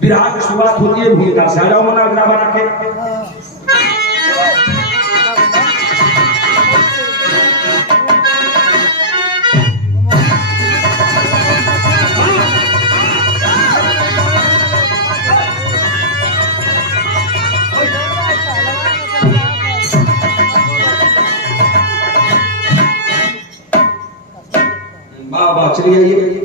विराह की शुरुआत होती है भूमिका से। आ जाओ मोना अग्रा बना के। वाह चलिए आइए।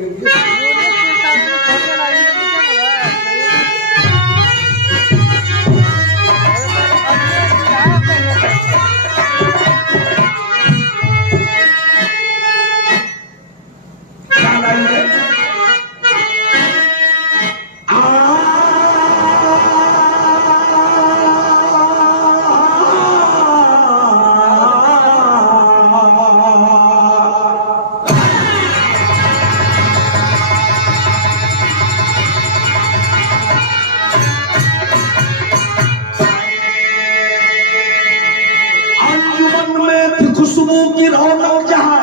खुशबू की रौनक जहां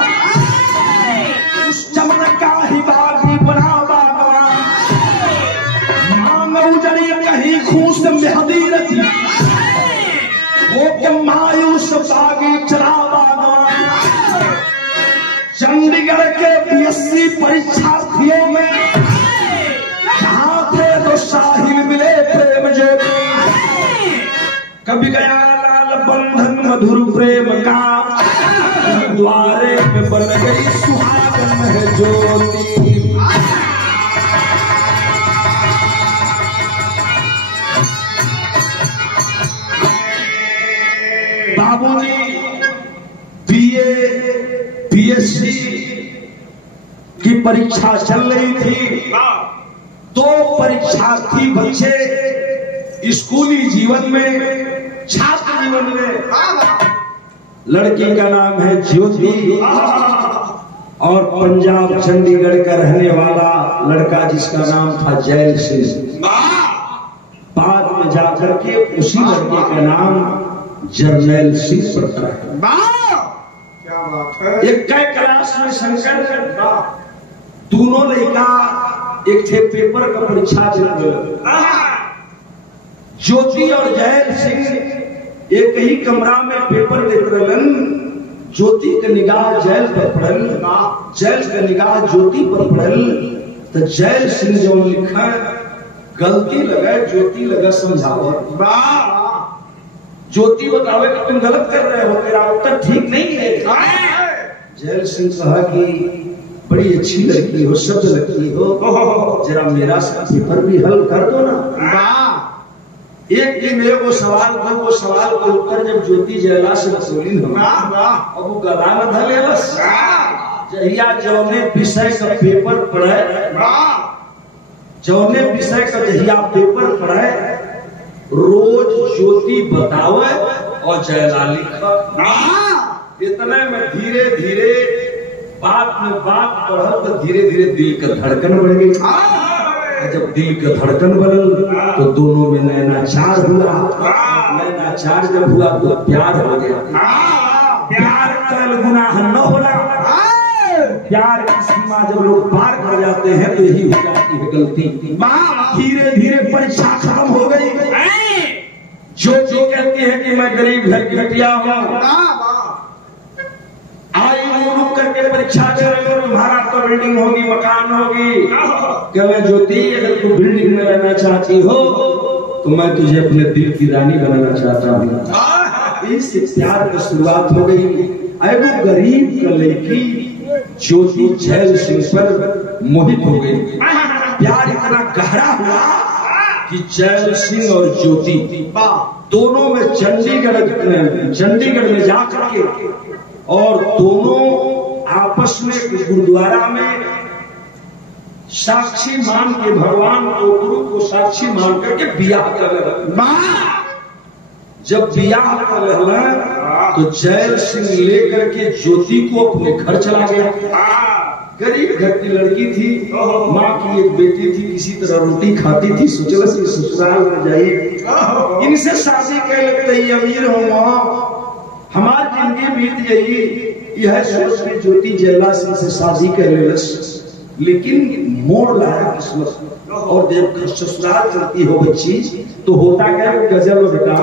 उस चमन का ही बागी बना बागवान मांग उजड़ी कहीं खूस मेहदी रची वो के मायूस बागी चला बागवान। चंडीगढ़ के बीएससी परीक्षार्थियों में जहां थे तो साहिल मिले प्रेम ज्योति। कभी गया लाल बंधन मधुर प्रेम का द्वारे में बन गई सुहागन है ज्योति। बाबूजी बीए बीएससी की परीक्षा चल रही थी। दो परीक्षार्थी बच्चे स्कूली जीवन में छात्र जीवन में, लड़की का नाम है ज्योति और पंजाब चंडीगढ़ का रहने वाला लड़का जिसका नाम था जैल सिंह। बाद में जाकर के उसी लड़के का नाम जर्नैल सिंह पड़ता है। क्या बात है। एक क्लास में शंकर दोनों लड़का एक थे पेपर का परीक्षा ज्योति और जैल सिंह एक ही कमरा में पेपर देते रहन। ज्योति का निगाह जैल पर पड़ल, जैल का निगाह ज्योति पर पड़ल। तो जैल सिंह जो लिखा गलती लगा, ज्योति लगा समझाओ। ज्योति बतावे कि तुम गलत कर रहे हो, तेरा उत्तर ठीक नहीं है। जैल सिंह कहा कि बड़ी अच्छी लड़की हो, शब्द लड़की हो, जरा मेरा पेपर भी हल कर दो ना। एक दिन वो सवाल का उत्तर जब ज्योति जयला से वसूली अब वो गला न धले बस जहिया जौने विषय का पेपर पढ़े, जौने विषय का जहिया पेपर पढ़े रोज ज्योति बतावे और जयला लिखा। इतने में धीरे धीरे बात में बात बढ़ल तो धीरे धीरे दिल का धड़कन बढ़ गई। जब दिल का धड़कन बनल तो दोनों में नैनाचार हुआ। नैनाचार जब हुआ तो प्यार हो गया। प्यार करल गुनाह न होला। प्यार की सीमा जब लोग पार कर जाते हैं तो यही हो जाती है गलती। धीरे धीरे परीक्षा खत्म हो गई। जो कहती है कि मैं गरीब घर की बेटिया हूँ, आई रुक करके परीक्षा दे रहे हो, तुम्हारा तो बिल्डिंग होगी, मकान होगी। क्या मैं ज्योति अगर तू बिल्डिंग में रहना चाहती हो तो मैं तुझे अपने दिल की रानी बनाना चाहता हूँ। इस प्यार की शुरुआत हो गई। वो गरीब का लड़की ज्योति जैल सिंह पर मोहित हो गई। प्यार इतना गहरा हुआ कि जैल सिंह और ज्योति दोनों में चंडीगढ़ में जाकर के और दोनों आपस में गुरुद्वारा में साक्षी मान के भगवान को, गुरु को साक्षी मान करके बियाह कर रहे। जब बियाह कर रहे तो जैल सिंह लेकर के ज्योति को अपने घर चला गया। गरीब घर की लड़की थी, माँ की एक बेटी थी, किसी तरह रोटी खाती थी, सोचल ससुराल में जाइए इनसे शादी कर लेते ही अमीर हो, हमारी जिंदगी बीत गई। यह सोच के ज्योति जयला सिंह से शादी कर ले, लेकिन मोड़ लाया किस्मत। और जब ससुराल चलती हो बच्ची तो होता क्या है गजल में बेटा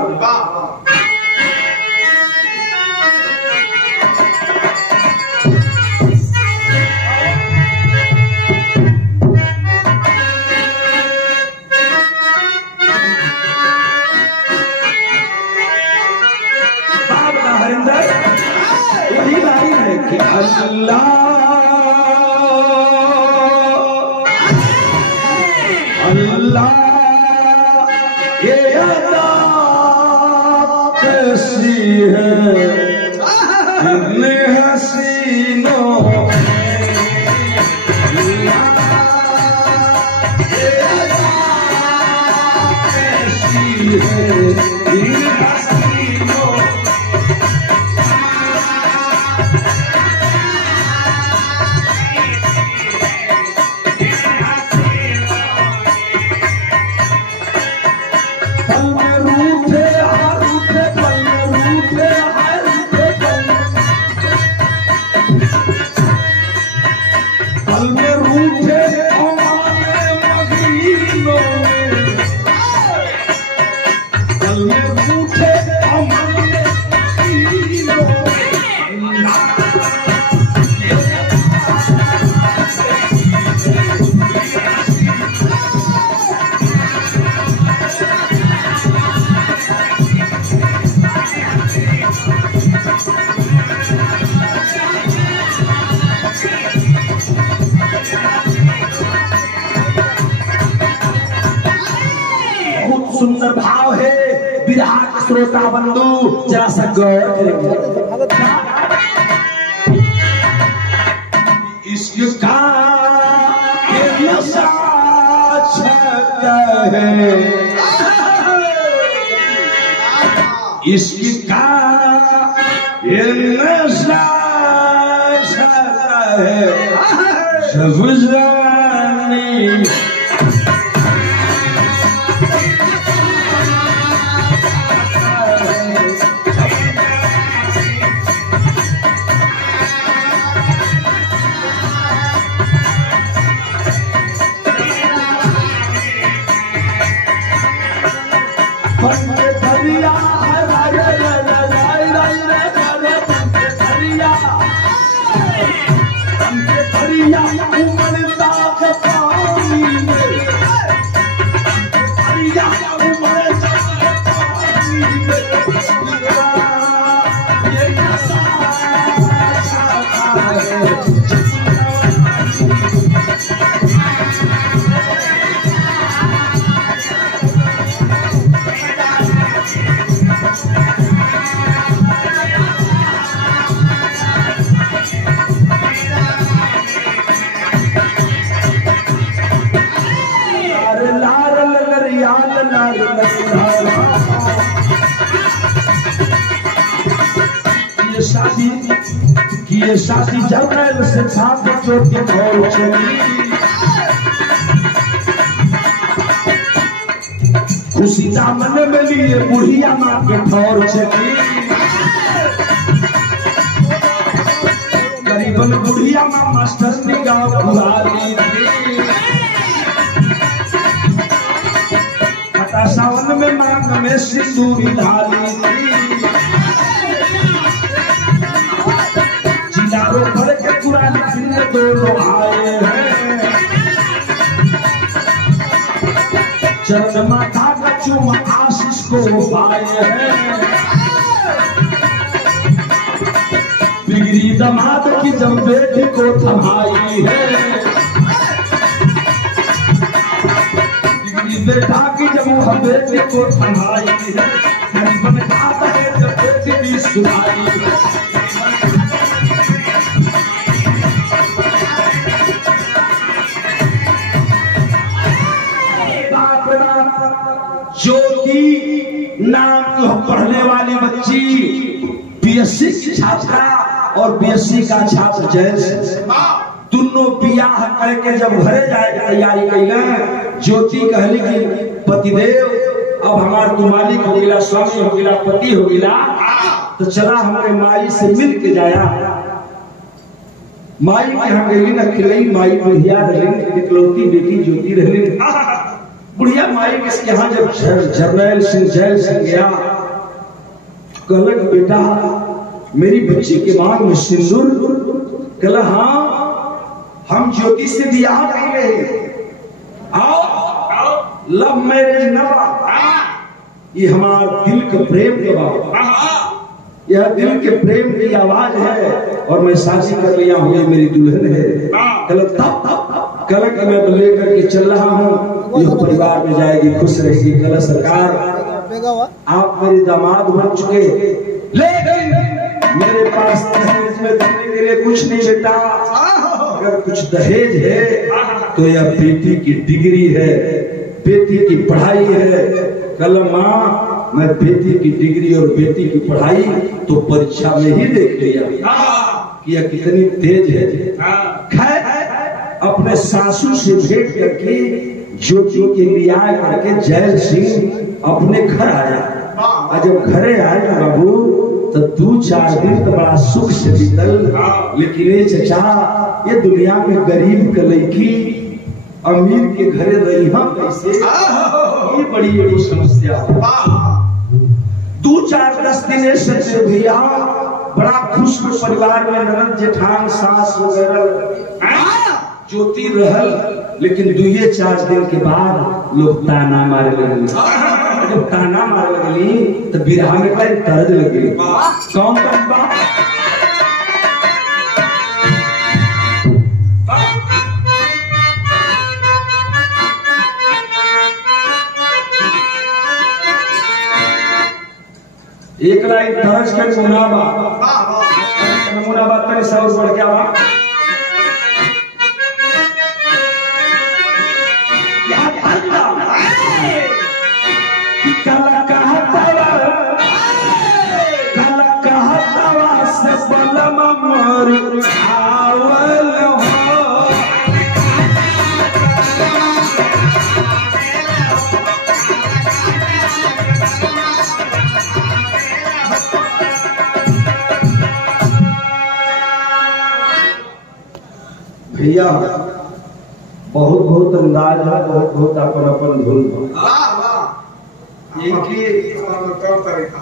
अल्लाह अल्लाह ये अदा कैसी है इन हसीनों ये अदा कैसी है इन हसीनों सुंदर भाव है विरहा के श्रोता बंधु जरा सा गौर करेंगे इसका नशा है इसका नशा है सब जानी ये शादी जर्नल से छात्र चोटी खोल चली खुशी दामन में लिए बुढ़िया माँ के ठौर चली गरीबन बुढ़िया माँ मास्टर निगाह बुराली हटा सावन में मांग में सिंदूरी ढाली भर के पुराने फिर दोनों आए हैं चरण माता का चुम आशीष को पाए हैं बिगड़ी दमाद की जब बेटी को थमाई है बिगड़ी बेटा की जब वह बेटी को थमाई है गरीबन खाता है जब बेटी भी सुनाई है ज्योति नाम की पढ़ने वाली बच्ची बीएससी की छात्रा और बीएससी का छात्र जैस दोनों बियाह करके जब घरे जाए की तैयारी कैल ज्योति कहली कि पतिदेव अब हमार तू मालिक हो गिला स्वामी हो गिला पति हो गिला तो चला हमारे माई से मिल के जाया माई के यहाँ गई ना खिलई माई बुढ़िया रही इकलौती बेटी ज्योति रही। बुढ़िया माई के यहाँ जब जरनैल सिंह जैल सिंह गया, कहलक बेटा मेरी बच्ची के मांग में सिंदूर। कहला हाँ हम ज्योति से बियाह नहीं रहे, आओ लव मैरिज न ये हमार दिल के प्रेम के बात, यह दिल के प्रेम की आवाज है और मैं शादी कर लिया हूँ, ये मेरी दुल्हन है। कल मैं लेकर के चल रहा हूँ, यह परिवार में जाएगी, खुश रहेगी। कल सरकार आप मेरे दामाद बन चुके, लेकिन मेरे पास दहेज में देने के लिए कुछ नहीं बेटा। अगर कुछ दहेज है तो यह बेटी की डिग्री है, बेटी की पढ़ाई है। कल माँ मैं बेटी की डिग्री और बेटी की पढ़ाई तो परीक्षा में ही देख लिया कि यह कितनी तेज है। खैर अपने सासू से भेंट करके ज्योति के लिया करके जैल सिंह अपने घर आया। और जब घरे आए ना बाबू तो 2-4 दिन तो बड़ा सुख से बीतल, लेकिन ये चचा ये दुनिया में गरीब के लड़की अमीर के घरे रही हम कैसे, ये बड़ी बड़ी समस्या। 2-4-10 दिन ऐसे भैया बड़ा खुश परिवार में ननद जेठान सास वगैरह ज्योति रहल, लेकिन 2-4 दिन के बाद लोग ताना मारे लगल। जब ताना मारे लगली तो बिरहा में का दर्द लगे। कौन बात एक लाइन दर्ज के नमूना बात तक सब बढ़ गया। भैया बहुत बहुत अंदाज है, बहुत बहुत अपन धुन तरीका।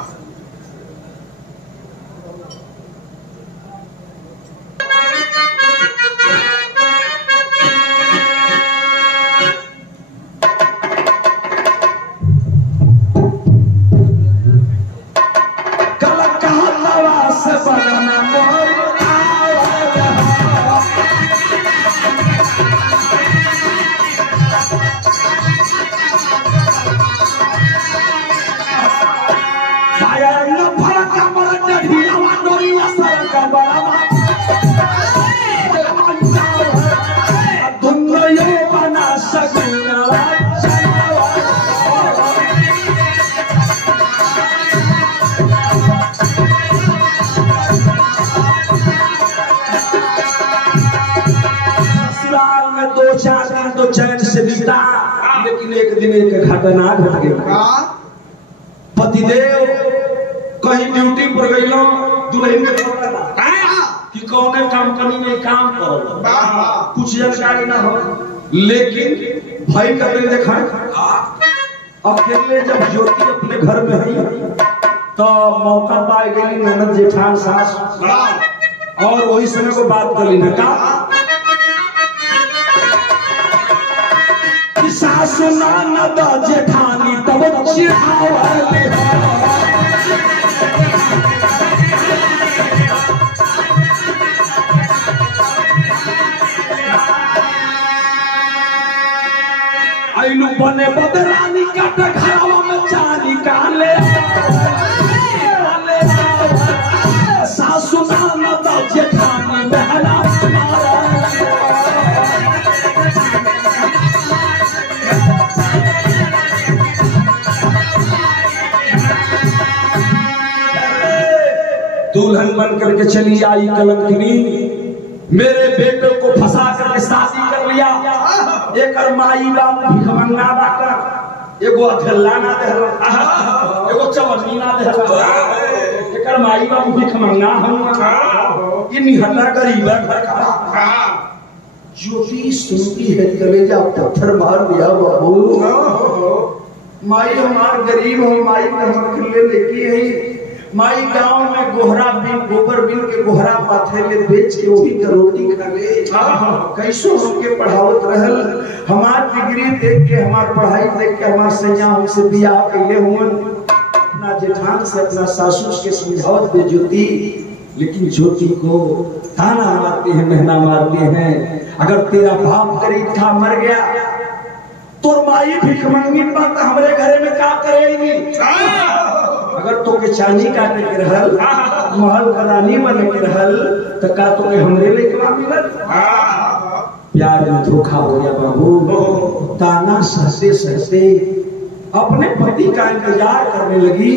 तो चैन से बीता, लेकिन एक दिन एक घटना घट गई। पतिदेव कहीं ड्यूटी पर गई, दुल्हन कि कौन कंपनी में काम करो, कुछ जानकारी ना हो, लेकिन भाई का दिन देखा अकेले जब ज्योति अपने घर में है तो मौका पाई गई ननद जेठान सास, और वही समय को बात कर ली ना सासु ननद जेठानी तब चिढ़ावली आइलू बने बदरानी काट घरवा में चानी काले सासु ननद जेठानी बहला दुल्हन बन करके चली आई कलंकिनी, मेरे बेटे को फंसा करके शादी कर लिया। एक माई बाप भिखमंगा बाकर, एगो अथेला ना देहला, एगो चवन्नी ना देहला, एक माई बाप भिखमंगा हम, ये निहत्ता गरीब घर का ज्योति सुनती है कलेजा पत्थर मार दिया बाबू। माई हमार गरीब हो, माई हमार ले लेके है माई गांव में गोहरा बिन गोबर बिन के गोहरा पाथे ले बेच के वही का रोटी खा ले। कैसो हमके पढ़ावत रहल, हमार डिग्री देख के हमार पढ़ाई देख के हमार सैया हमसे बियाह कैले हुन। अपना जेठान से अपना सासू के समझावत बे ज्योति, लेकिन ज्योति को ताना मारते हैं, मेहना मारते हैं। अगर तेरा बाप गरीब था मर गया, तोर माई भिखमंगी बात हमारे घरे में क्या करेगी? अगर तो के चांदी काटे के रहल, महल का रानी बने के रहल, तो का तो के हमरे लेके मिलल? प्यार में धोखा हो गया बाबू। ताना सहते सहते अपने पति का इंतजार करने लगी,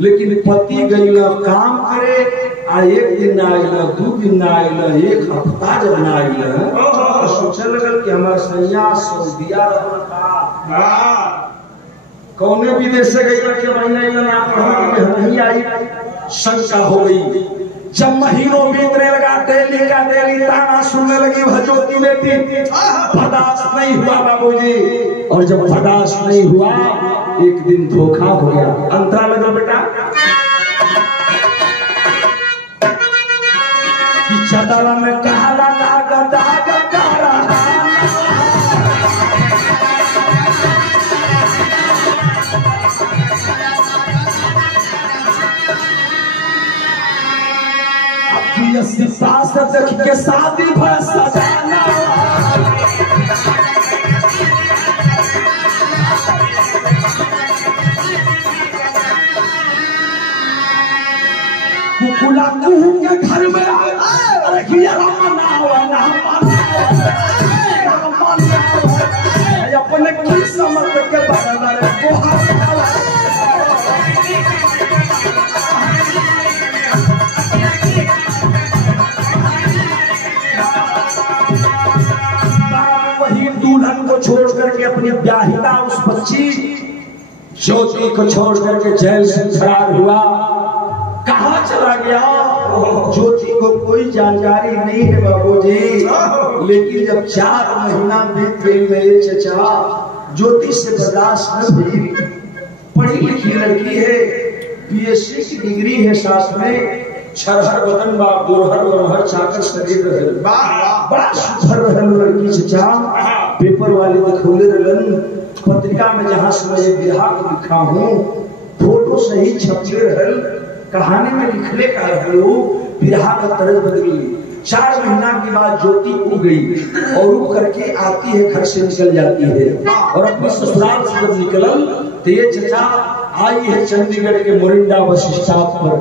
लेकिन पति गई काम करे, आ एक दिन ना आइला, 2 दिन ना आइला, 1 हफ्ता जब ना आइला, तो सोचे लगल कि हमार सैया सऊदिया रहता, कौने विदेश से गई के महीना ना पढ़ा नहीं आई। शंका हो गई। जब महीनों बीतने लगा, डेली का डेली ताना सुनने लगी ज्योति बेटी। बर्दाश्त नहीं हुआ बाबूजी, और जब बर्दाश्त नहीं हुआ, एक दिन धोखा हो गया। अंतरा लगा बेटा कि चदरा में कहला दागा दागा कारा सास देख के शादी भर सजाना। कुकुला कुहू के घर में अपने की समझ के बराबर दुल्हन को छोड़ करके अपनी ब्याहिता उस बच्ची ज्योति को छोड़ करके जेल से फरार हुआ। कहाँ चला गया ज्योति को कोई जानकारी नहीं है बाबूजी। लेकिन जब 4 महीना बीत गई मेरे चचा, ज्योति से बर्दाश्त न हुई। पढ़ी लिखी लड़की है, बीएससी की डिग्री है, साथ में छरहर बदन बा, गोरहर गोरहर चाकर शरीर रहे, बड़ा सुधर रहल लड़की चचा। पेपर वाले दिखौले रहलन, पत्रिका में जहाँ से मैं बिहार को लिखा हूँ, फोटो सही छपले रहल, कहानी में लिखले का रहलो, बिहार का तरज बदली। 4 महीना के बाद ज्योति उग गई और उग करके आती है, घर से निकल जाती है। और अपने ससुराल से जब निकलल तो ये चचा आई है चंडीगढ़ के मोरिंडा बस स्टॉप पर।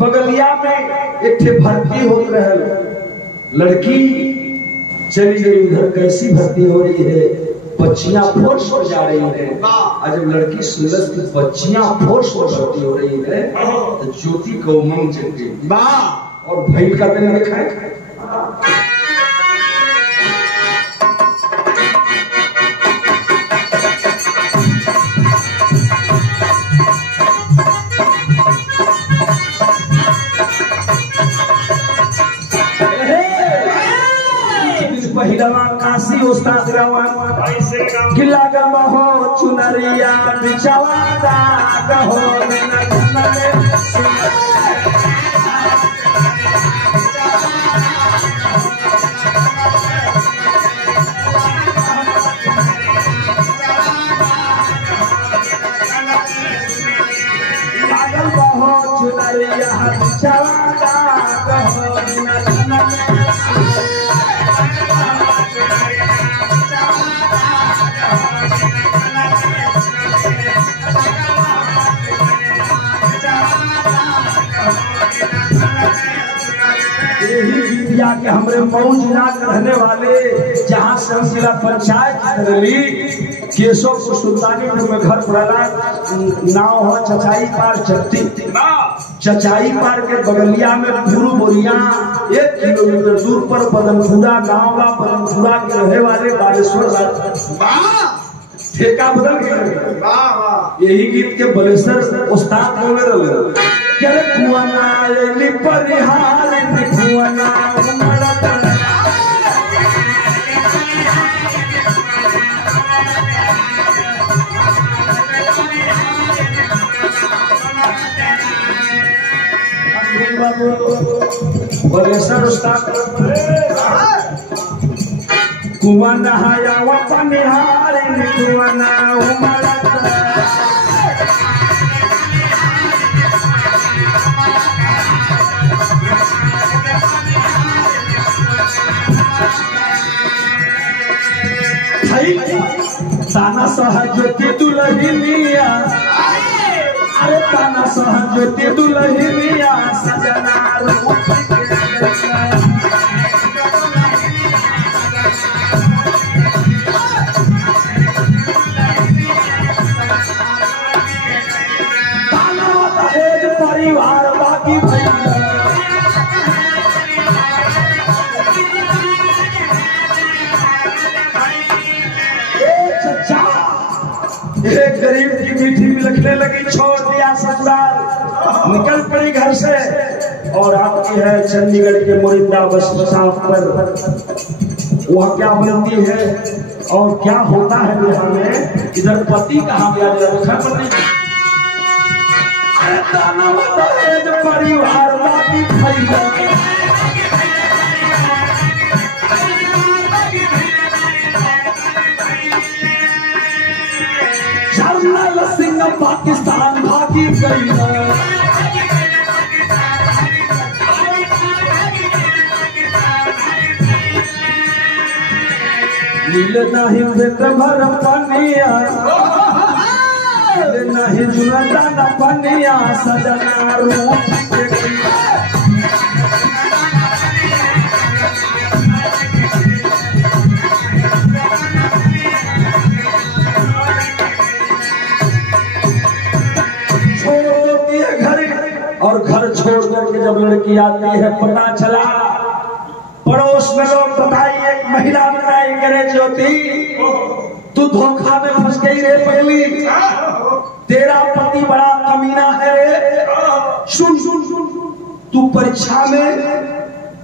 बगलिया में एक थे भर्ती हो रहल, लड़की चली गई उधर। कैसी भर्ती हो रही है? बच्चियां फोर्स पर जा रही है। और जब लड़की सुनल की बच्चियां फोर्स पर भर्ती हो रही है, तो ज्योति को उमंग जग गई और भैल का दिन दिखाए। पहिलवा काशी उस्ताद गावा गिला गवा हो चुनरिया बिछावा दाग हो बिना चुनरे लागल हो चुनरिया बिछावा दाग हो बिना चुनरे के हमरे मऊ जिला रहने वाले, जहाँ से हम जिला पंचायत करली, केशवपुर सुल्तानीपुर में घर पड़ला। नाव हो चचाई पार चट्टी, चचाई पार के बगलिया में पूर्व बोरिया 1 किलोमीटर दूर पर बदनपुरा गाँव बा। बदनपुरा के रहने वाले बालेश्वर ठेका बदल गए। यही गीत के बलेश्वर उस्ताद बोले रहे कुआना परिहार कुआना बलेसर उस्ताद कुआं नहाया व पनिहारी कुआं ना उमड़त ताना सहज्योति दुल्हनिया अरे ताना सहज्योति दुल्हनिया सजना रूप ताना दहेज परिवार बाकी एक गरीब की मीठी भी लिखने लगी, छोड़ दिया ससुराल, निकल पड़ी घर से और आपकी है चंडीगढ़ के मोरिंदा बस स्टॉप पर। वह क्या बनती है और क्या होता है बिहार में, इधर पति कहाँ गया रखा पति परिवार बाकी सिंह पाकिस्तान भागी गई नील नहीं पेट भर पनिया नहीं जुनता न पनिया सजना रूप और घर छोड़ करके जब लड़की आती है पता चला पड़ोस में लोग बताई एक महिला बताई करे ज्योति तू धोखा में फंस गई रे पहली, तेरा पति बड़ा कमीना है रे। सुन सुन सुन तू परीक्षा में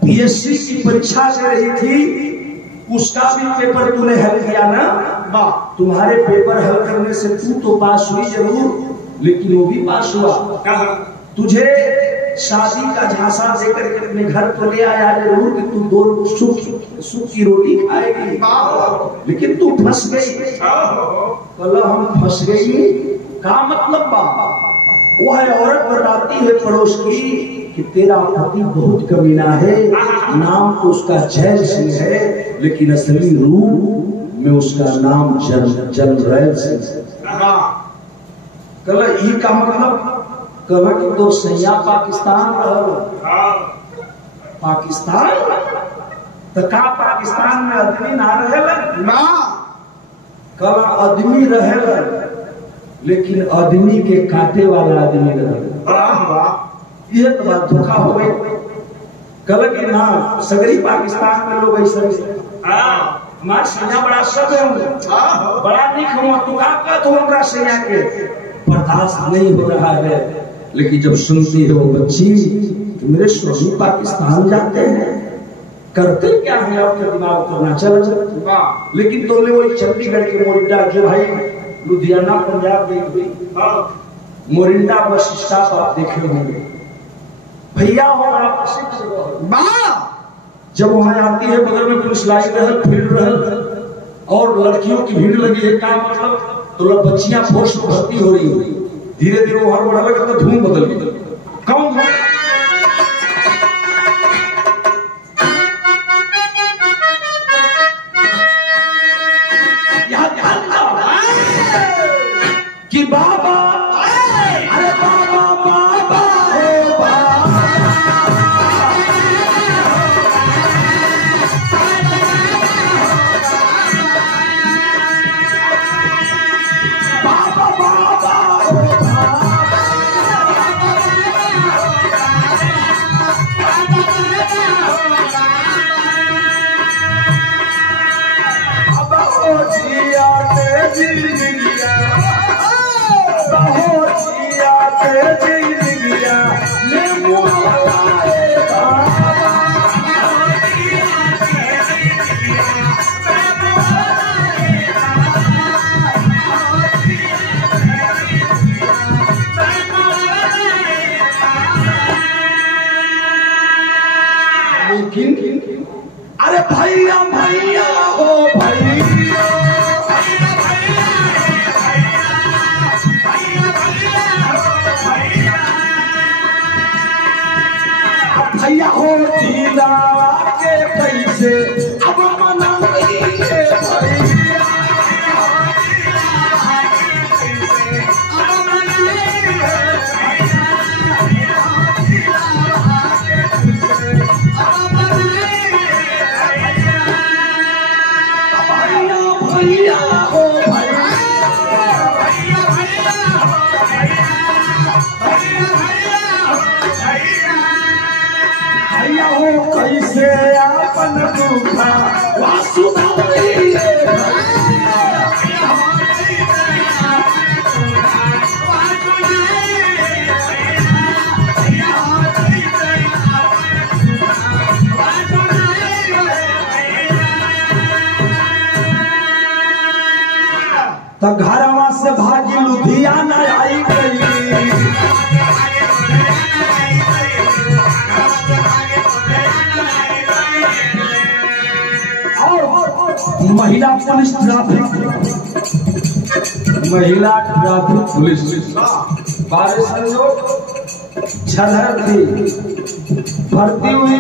बीएससी की परीक्षा दे रही थी, उसका भी पेपर तूने हल किया ना, तुम्हारे पेपर हल करने से तू तो पास हुई जरूर, लेकिन वो भी पास हुआ। तुझे शादी का झांसा देकर के अपने घर पर ले आया जरूर कि तू दो सुख की रोटी खाएगी, लेकिन तू फंस गई। कल हम फंस गई का मतलब वो है औरत बताती है पड़ोस की कि तेरा पति बहुत कमीना है, नाम तो उसका जैल सिंह है लेकिन असली रूप में उसका नाम जनरल सिंह। कल ये का मतलब कल की तो सैया पाकिस्तान पाकिस्तान तो का पाकिस्तान में आदमी ना रहेला, कल आदमी रहेला लेकिन आदमी के काटे वाला आदमी रहेला। ये तो बात धोखा हो गई। कल की ना सगरी पाकिस्तान में लोग ऐसा हमारा सैया बड़ा सब है, बड़ा निक हुआ तू का कहत हमरा सैया के बर्दाश्त नहीं हो रहा है, लेकिन जब सुनती है वो बच्ची तो मेरे स्वामी पाकिस्तान जाते हैं, करते क्या है आपका दिमाग करना चल। लेकिन तुमने वो चंडीगढ़ के मोरिंडा जो भाई लुधियाना पंजाब गई हुई मोरिंडा बस स्टॉप आप देखे होंगे भैया हो आप जब वहां आती है बगल में पुलिस लाइन रहल फील्ड रहल और लड़कियों की भीड़ लगी है, क्या मतलब तो बच्चियां फोर्स में भर्ती हो रही है, धीरे धीरे वो हर बढ़ा लगा तो धूम बदल गई। कौन कि बाबा अरे बाबा बाबा भैया भैया हो भैया भैया हो जिला के कैसे अब मनाइए भैया भैया हो भैया हो कैसे अपन दुखा वासुदेव तो घरवा से भागी लुधियाना आई गई और महिला पुलिस ट्रैफिक पुलिस बारिश छलहर थी भर्ती हुई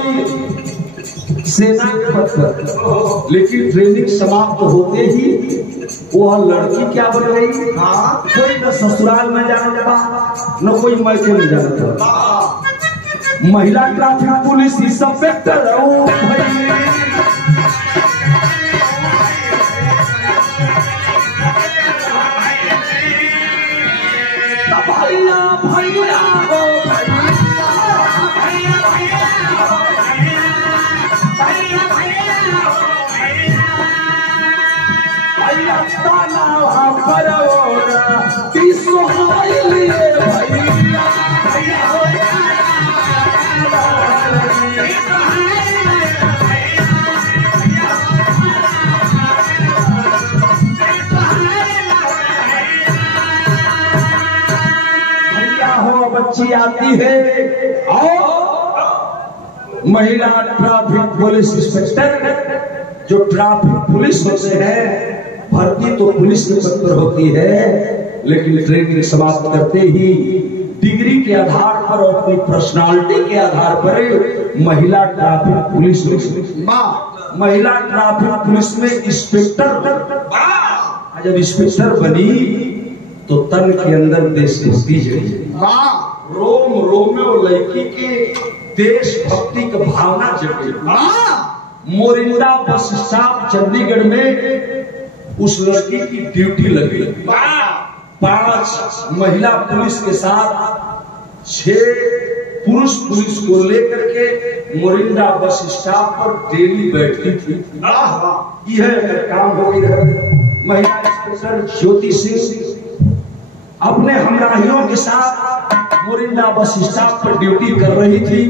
सेना के पद पर, लेकिन ट्रेनिंग समाप्त होते ही वह लड़की क्या बन गई? कोई न ससुराल में जाना था न कोई मैके में जाना था। महिला ट्रैफिक पुलिस इंस्पेक्टर भैया भैया हो बच्ची आती है और महिला ट्रैफिक पुलिस इंस्पेक्टर जो ट्रैफिक पुलिस होते हैं, भर्ती तो पुलिस के पद पर होती है, लेकिन ट्रेनिंग समाप्त करते ही डिग्री के आधार पर और अपनी पर्सनालिटी के आधार पर महिला ट्रैफिक पुलिस में इंस्पेक्टर जब इंस्पेक्टर बनी तो तन के अंदर देश भक्ति जगी। रोम रोम में वो लड़की के देशभक्ति की भावना जगी। मोरिंदा बस स्टॉप चंडीगढ़ में उस लड़की की ड्यूटी लगी। 5 महिला पुलिस के साथ 6 पुरुष पुलिस को लेकर के मोरिंदा बस स्टॉप पर डेली बैठती थी। यह काम हो गई। महिला इंस्पेक्टर ज्योति सिंह अपने हमराहियों के साथ मोरिंदा बस स्टॉप पर ड्यूटी कर रही थी।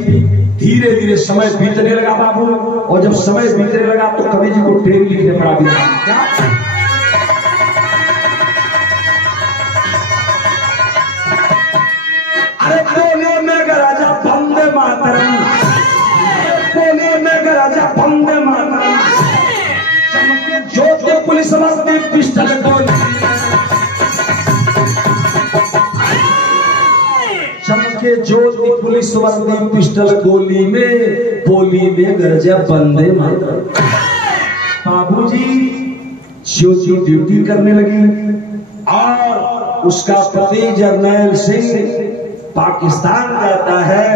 धीरे धीरे समय बीतने लगा बाबू, और जब समय बीतने लगा तो कवि जी को ट्रेन लिखने पड़ा दिया। क्या अरे बोले में गराजा वंदे मातरम, बोले में गराजा वंदे मातरम, चमके ज्योति पुलिस वर्दी पिस्टल गोली, चमके ज्योति पुलिस वर्दी पिस्टल गोली में, बोली में गरजा वंदे मातरम। बाबूजी ज्योति ड्यूटी करने लगी और उसका पति जर्नैल सिंह पाकिस्तान जाता है।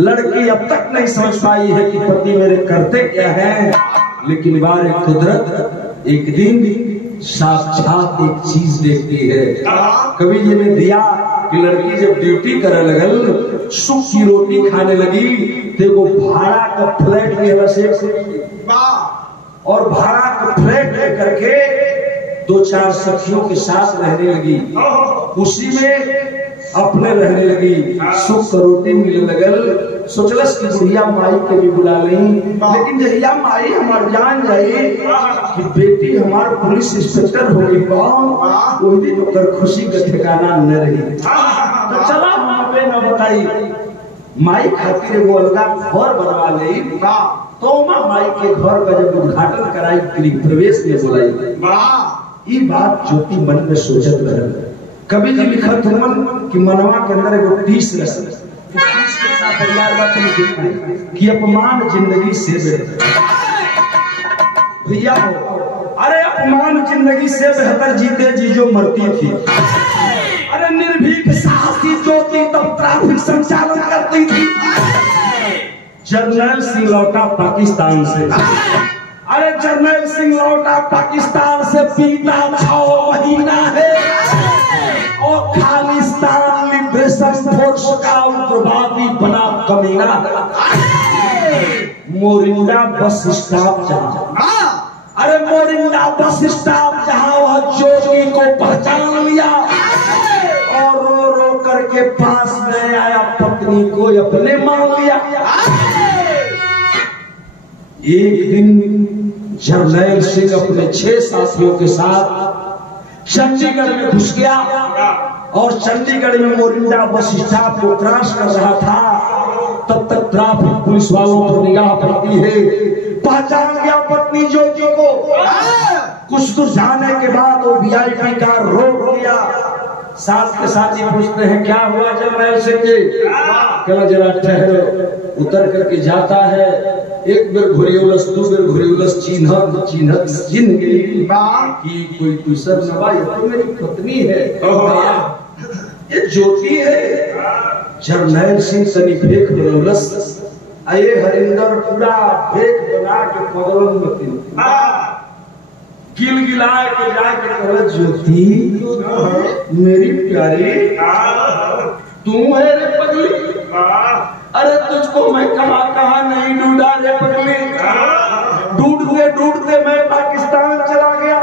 लड़की अब तक नहीं समझ पाई है कि पति मेरे करते क्या है, लेकिन बारे कुदरत एक दिन साक्षात एक चीज देखती है। कवि जी ने दिया कि लड़की जब ड्यूटी करे लगल, सुख की रोटी खाने लगी, देखो भाड़ा का फ्लैट ले से और भाड़ा का फ्लैट लेकर के 2-4 सखियों के साथ रहने लगी। उसी में अपने रहने लगी, सुख का रोटी मिलने लगल। सोचलस कि बुढ़िया माई के भी बुला लें, लेकिन जहिया माई हमार जान जाए कि बेटी हमार पुलिस इंस्पेक्टर हो गई, वो दिन ओकर खुशी का ठिकाना न रही। तो चला वहां पे न बताई माई खातिर वो अलगा घर बनवा ले। तो उमा माई के घर का जब उद्घाटन कराई, गृह प्रवेश में बुलाई, ये बात ज्योति मन में सोचत रहल। कवि जी लिखत हुमन कि मनवा के अंदर एगो 30 रस के साथ परिवार बात नहीं कि अपमान जिंदगी से बेहतर भैया हो। अरे अपमान जिंदगी से बेहतर जीते जी जो मरती थी। अरे निर्भीक साहसी ज्योति तब ट्रैफिक संचालन करती थी। जर्नल सिंह लौटा पाकिस्तान से। अरे जर्नल सिंह लौटा पाकिस्तान से, बीता 6 महीना है और खालिस्तान लिबरेशन फोर्स का उग्रवादी बना कमीना मोरिंडा बस स्टॉप जहां। अरे मोरिंडा बस स्टॉप जहां वह ज्योति को पहचान लिया और रो रो करके पास में आया, पत्नी को अपने मान लिया। एक दिन जर्नैल सिंह अपने 6 साथियों के साथ चंडीगढ़ में घुस गया और चंडीगढ़ में मोरिंडा बस स्टॉप को क्रॉस कर रहा था। तब तक ट्रैफिक पुलिस वालों पर निगाह पड़ती है, पहचान गया पत्नी ज्योति को। कुछ दूर जाने के बाद वो VIP कार रोक दिया। साथ के साथ ही पूछते हैं क्या हुआ जर्नैल सिंह जी? कहला जरा ठहरो। उतर करके जाता है, एक बेर घुरियुलस, 2 बेर घुरियुलस, चिन्ह गई कि कोई दूसर नवा तो मेरी पत्नी है, ये ज्योति है। जर्नैल सिंह सनी फेंक बनौलस, आये हरिंदर पूरा फेंक बना के पगलन मती गिलगिलाए के जाके कहला ज्योति मेरी प्यारी तू है रे पगली। अरे तुझको मैं कहा नहीं ढूंढा रे पगली, ढूंढते ढूंढते मैं पाकिस्तान चला गया,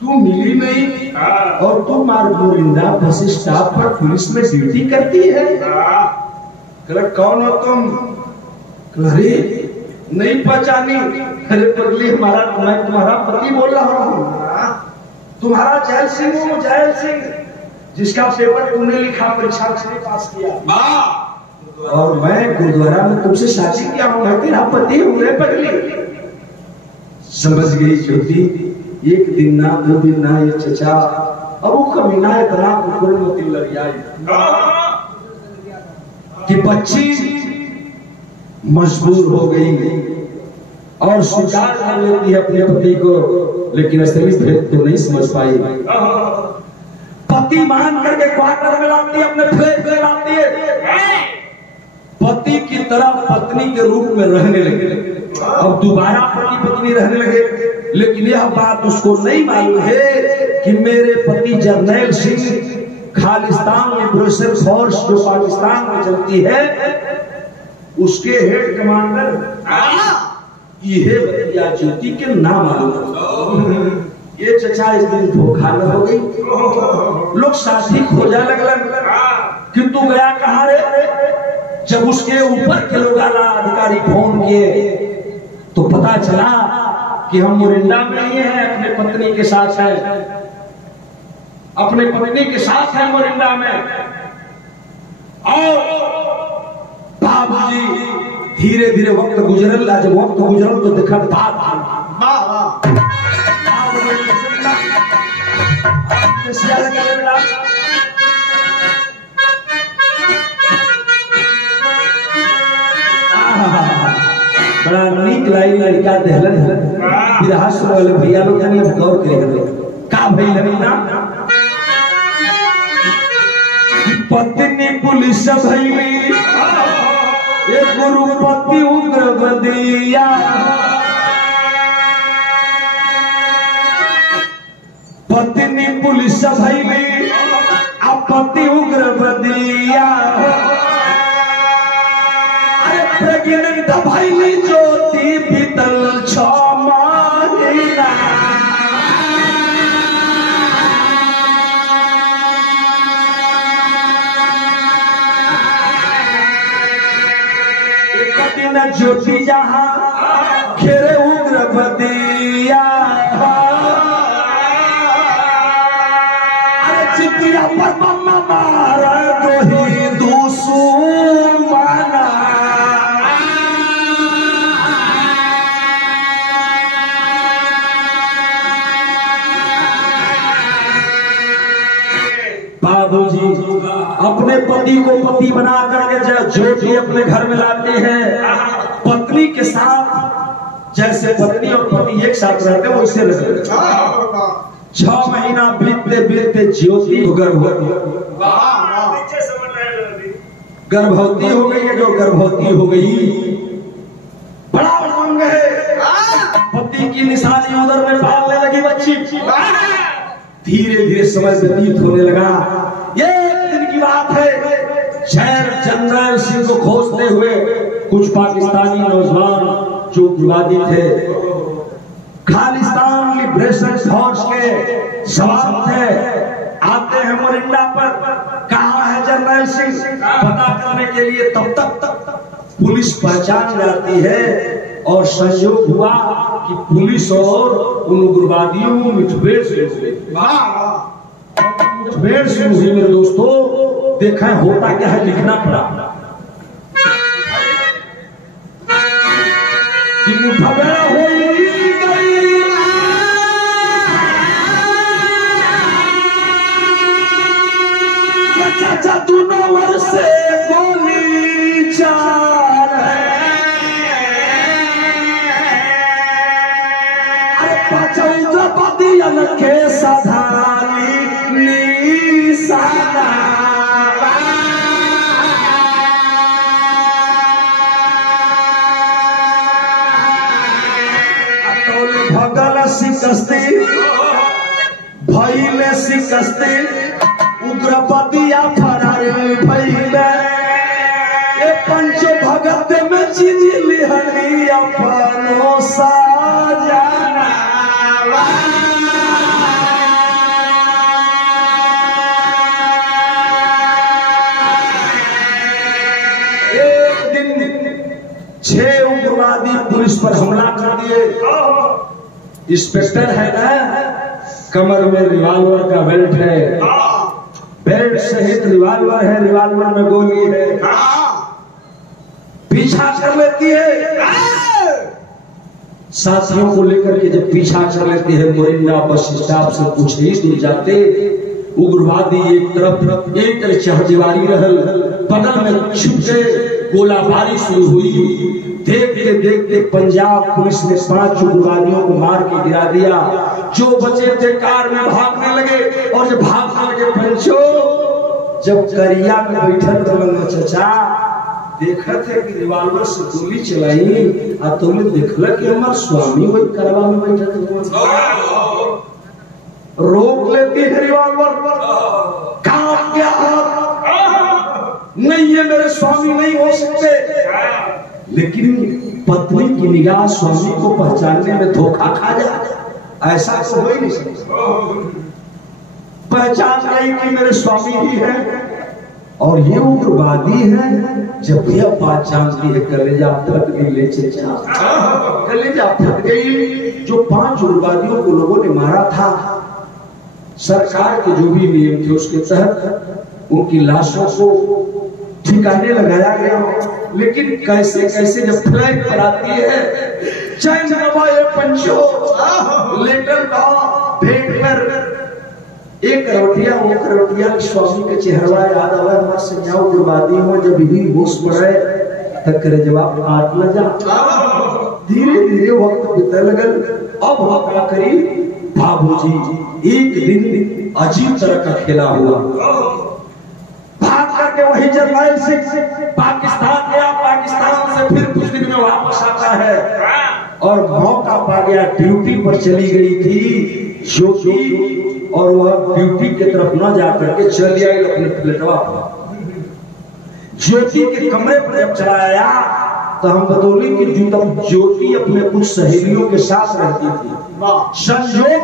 तू मिली नहीं और तू मोरिंडा बस स्टॉप पर पुलिस में ड्यूटी करती है। कौन हो तुम? अरे नहीं पहचानी। अरे पगली मैं तुम्हारा पति बोल रहा हूँ, तुम्हारा जैल सिंह हूँ, जैल सिंह जिसका पेपर तुमने लिखा, परीक्षा में पास किया और मैं गुरुद्वारा में तुमसे शादी किया हूँ, मैं तेरा पति हूँ रे पगली। समझ गई ज्योति। एक दिन ना 2 दिन ना ये चचा अब वो कमीना इतना कुकुरमती लग आई कि बच्ची मजबूर हो गई और स्वीकार कर लेती है अपने पति को, लेकिन असली भेद तो नहीं समझ पाई। पति मान करके क्वार्टर में लाती है, अपने फ्लैट में लाती है, पति की तरह पत्नी के रूप में रहने लगे। अब दोबारा पति पत्नी रहने लगे, लेकिन यह बात उसको नहीं मालूम है कि मेरे पति जर्नैल सिंह खालिस्तान लिबरेशन फोर्स जो पाकिस्तान में चलती है उसके हेड कमांडर ये बतिया ज्योति के नाम मालूम। ये चचा इस दिन धोखा न हो गई, लोग साथी खोजा लगलन कि तू गया कहाँ रे? जब उसके ऊपर के लोग आला अधिकारी फोन किए तो पता चला कि हम मोरिंडा में ही हैं, अपने पत्नी के साथ है, अपने पत्नी के साथ है मोरिंडा में। और बाबूजी धीरे धीरे वक्त गुजरल, जब वक्त गुजरल तो देखा बात बड़ा नीक लाई लड़का देहलन विराह वाले भैया लोग जानी अब गौर करेंगे का भई लड़ीना पत्नी पुलिस भैली ये गुरुपति उग्र बदिया पत्नी पुलिस भैली पति उग्र बदिया अरे प्रेग्नेंट भैली ज्योति बीतल 6 महीना ज्योति जहां खेरे उग्र बदिया अरे चितिया पर मम्मा मारा तो ही दुश्मना बाबूजी अपने पति को पति बना करके ज्योति अपने घर में लाते हैं, पत्नी के साथ जैसे पत्नी और पति एक साथ रहते हैं वैसे रहते। 6 महीना बीतते बीतते ज्योति गर्भवती हो गई है। जो गर्भवती हो गई बड़ा उमंग है, पति की निशानी उधर में डालने लगी बच्ची। धीरे धीरे समय व्यतीत होने लगा। ये एक दिन की बात है, शहर जनरल सिंह को खोजते हुए कुछ पाकिस्तानी नौजवान जो उग्रवादी थे, खालिस्तान लिबरेशन फोर्स के सवाल थे, आते हैं मोरिंडा पर। कहाँ है जनरल सिंह पता करने के लिए। तब तक पुलिस पहचान जाती है और संयोग हुआ कि पुलिस और उन उग्रवादियों में मुठभेड़ शुरू हुई। मुठभेड़ शुरू हुई मेरे दोस्तों, देखा होता क्या है, लिखना पड़ा कि मुठभेड़ हुई गई, चाचा दोनों वर्ष से गोली चाल है, उग्रवादियों के सधानी निशाना। भगल शिकस्ती भइले शिकस्ती, उग्रवादिया फरार भइले। ये पंचो भगत में चिजिली हरी अपनो साजना। एक दिन 6 उग्रवादी पुलिस पर हमला कर दिए। इंस्पेक्टर है ना, कमर में रिवाल्वर का बेल्ट है, बेल्ट सहित रिवाल्वर है, रिवाल्वर में गोली है। पीछा कर लेती है, साथियों को लेकर के जब पीछा कर लेती है, मोरिंडा बस स्टॉप से कुछ ही दूर जाते उग्रवादी एक तरफ चहदीवारी रहल, बगल में छुप गए, गोलाबारी शुरू हुई। देखते देखते पंजाब पुलिस ने 5 उग्रवादियों को मार के गिरा दिया। जो बचे थे कार में भागने लगे, और जब भागने लगे पंचो, जब करिया में बैठल तो चचा देखा थे कि रिवाल्वर से गोली चलाई, और तुमने देखला कि हमारे स्वामी वही करवा में बैठे थे। रोक लेती है रिवाल्वर, कांप गया हाथ, नहीं ये मेरे स्वामी नहीं हो सकते। लेकिन पत्नी की निगाह स्वामी को पहचानने में धोखा खा जाए, ऐसा तो हो ही नहीं सकता। पहचान गई कि मेरे स्वामी ही है, और ये उग्रवादी है। जब यह बात जानती है, कलेजा फट गई, ले चचा कलेजा फट गई। जो 5 उग्रवादियों को लोगों ने मारा था, सरकार के जो भी नियम थे उसके तहत उनकी लाशों को ठिकाने लगाया गया। लेकिन कैसे कैसे जब फ्लैग पर आती है, चैन नवाए पंचो लेटर भेंट पर एक करवटिया, वो करवटिया स्वामी के चेहरा याद आवा। हमारे संज्ञा उग्रवादी हो जब ही होश पड़े तक करे जवाब काट न जा। धीरे धीरे वक्त बीतने लगल। अब हम क्या करी बाबूजी, एक दिन अजीब तरह का खेला हुआ। भाग करके वही जनरल सिंह पाकिस्तान गया, पाकिस्तान से फिर कुछ दिन में वापस आता है, और मौका पा गया। ड्यूटी पर चली गई थी ज्योति, और वह ड्यूटी की तरफ न जाकर के चली आई अपने फ्लैटवा पर। ज्योति के कमरे पर जब चला आया तो हम बतौली कि ज्योति अपने कुछ सहेलियों के साथ रहती थी। संयोग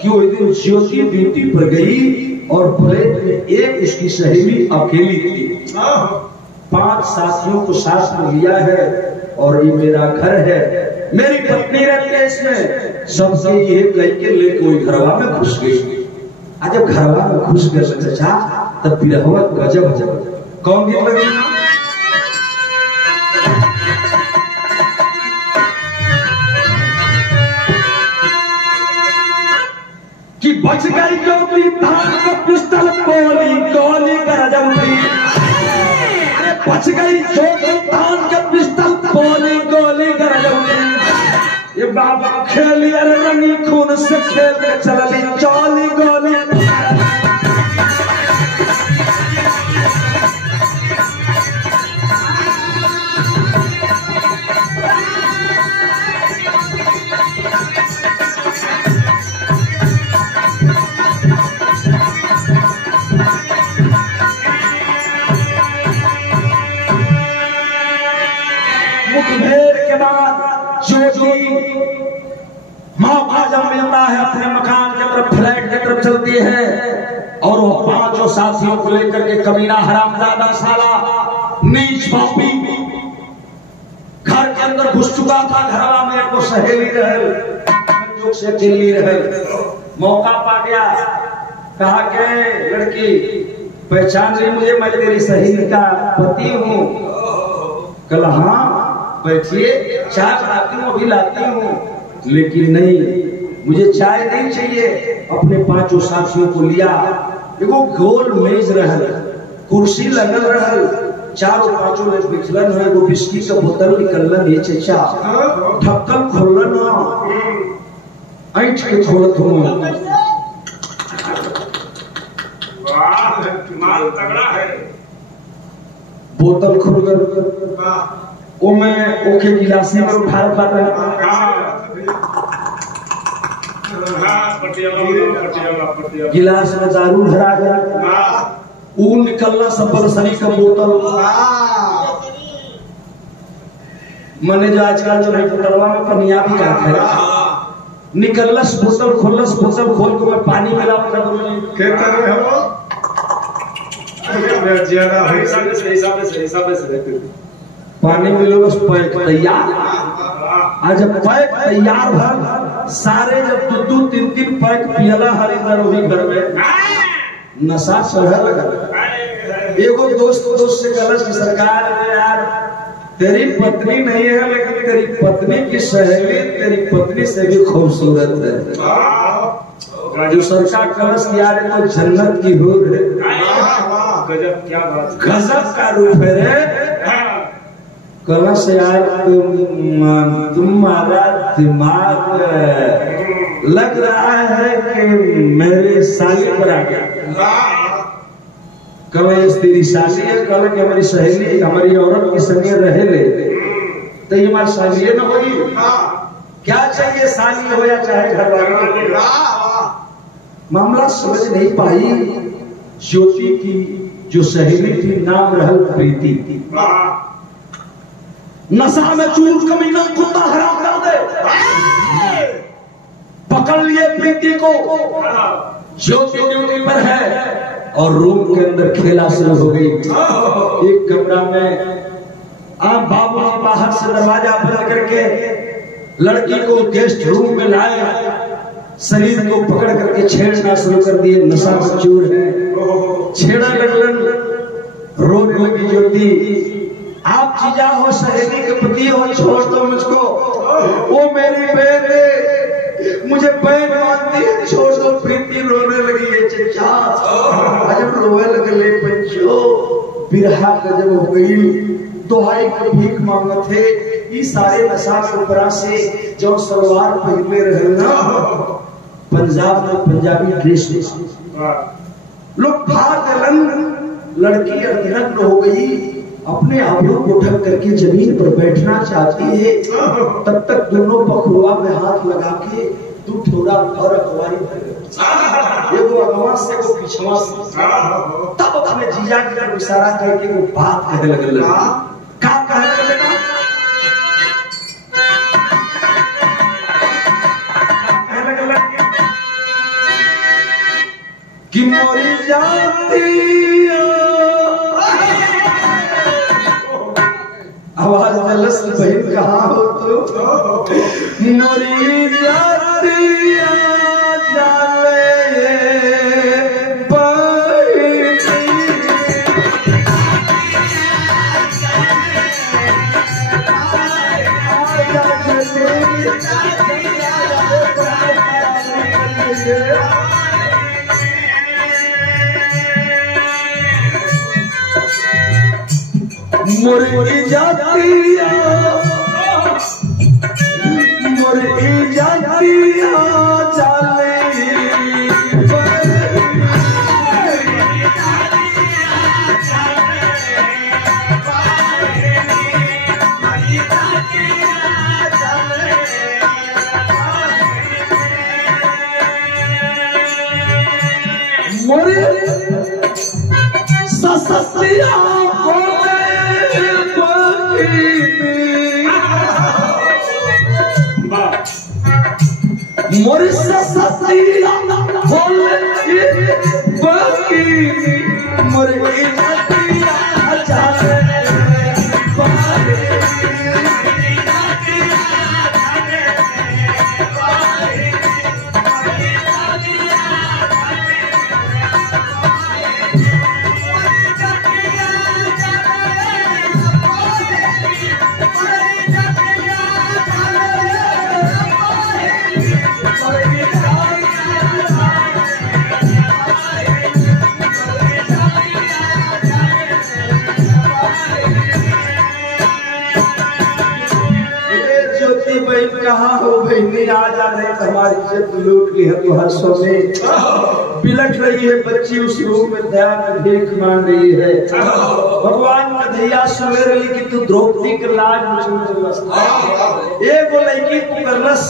कि वो दिन ज्योति ड्यूटी पर गई और फ्लैट में एक उसकी सहेली अकेली थी। 5 साथियों को साथ में लिया है, और ये मेरा घर है, मेरी पत्नी रहती है इसमें। सबसे ये लड़के लेके कोई घरवा में घुस गई। जब घरवा में घुस गए चचा, तब बिरहवा गजब। कौन गीत लगी? कि बच गई ज्योति, धान का पिस्टल गोली गोली गरजम थी, अरे बच गई जो तान के पिस्टल, गोली गोली गरजम थी। ये बाबा खेली अरे रंगी खून से खेल के चलली चौली गोली। मुठभेड़ के बाद ज्योति मौका जब मिलता है अपने मकान की तरफ, फ्लैट की तरफ चलती है और वो पांचों साथियों को लेकर के कमीना हरामजादा साला नीच पापी घर के अंदर घुस चुका था। घरवा में एक सहेली रहे से चिल्ली रहे, मौका पा गया, कहा के लड़की पहचान ली मुझे, मैं तेरी सहेली का पति हूँ। कल हाँ बैठिए, चाय बनाती हूँ अभी लाती हूँ, लेकिन नहीं मुझे चाय नहीं चाहिए। अपने पांचों साथियों को लिया, एगो गोल मेज रहल, कुर्सी लगल रहल, चारों पांचों में बिखलन है, वो बिस्की का बोतल निकलन, ये चचा ढक्कन खोलन, ऐंठ के खोलत हूँ। माल तगड़ा है। बोतल खोल कर वो मैं ओके गिलासी में उठा गिलास में दारू भरा गया, वो निकलना सफर सनी का बोतल। मैंने जो आजकल जो है बोतलवा में पनिया भी रखा है, निकलस बोतल खोलस, बोतल खोल को मैं पानी मिला पानी मिलो बस पैक तैयार। आज जब पैक तैयार भर सारे जब दो तीन पैक पियला हरिंदर वही घर में नशा चढ़ा लगा। एगो दोस्त से कहला कि सरकार यार तेरी पत्नी नहीं है, लेकिन तेरी पत्नी की सहेली तेरी पत्नी से भी खूबसूरत है। जो सरकार कलश की यार तो जन्नत की हूर है। गजब, क्या बात, गजब का रूप है रे। कलश यार तुम्हारा दिमाग लग रहा है कि मेरे साली पर आ गया। कल तेरी साली है, कल की हमारी सहेली हमारी औरत की संगे रहे ले, तो ये हमारी साली न होगी। क्या चाहिए, साली हो या चाहे घर वालों। मामला समझ नहीं पाई ज्योति की जो सहेली थी, नाम रहल प्रीति। नशा में चूर कमीना कुत्ता हराम कर दे, पकड़ लिए प्रीति को। ज्योति ड्यूटी पर है और रूम के अंदर खेला शुरू हो गई। एक कमरा में आप बाबू बाहर से दरवाजा बंद करके लड़की को गेस्ट रूम में लाए, शरीर को पकड़ करके छेड़ना शुरू कर दिए। नशा में चूर है, छेड़ा लगलन, रोने लगी ज्योति। आप जीजा हो, सहेली के पति हो, छोड़ दो मुझको, वो मेरी बहन है, मुझे बहन मानती है, छोड़ दो। प्रीति रोने लगी है चचा, जब रोए लगले बच्चों, बिरहा गजब हो गई। दुहाई की भीख मांगत है, ये सारे नशा के ऊपर से जो सलवार पहने रहे ना पंजाब में, पंजाबी ड्रेस लोग भाग दलन। लड़की अर्धनग्न हो गई, अपने आबरू को ढक करके जमीन पर बैठना चाहती है। तब तक दोनों पखुआ में हाथ लगा के तू थोड़ा और अखबारी भर गए, ये वो अगवा से वो पिछवा से। तब अपने जीजा की तरफ इशारा करके वो बात कहने लगे। क्या कहने लगे? कि मोरी जाती आवाज जलस बहन कहाँ हो तो मोरी जाती जाले मुर्गी जातिया मुर्गी जातिया चाले ससतिया मोरी ससतिया मोरी कहाँ हो बहनी आ जा रहे हमारी इज्जत लूट ली है तो हर सौ में बिलख रही है बच्ची उस रूम में दया में भीख मांग रही है। भगवान का दैया सुमेर ली कि तू द्रौपदी के लाज एक वो लड़की को करनस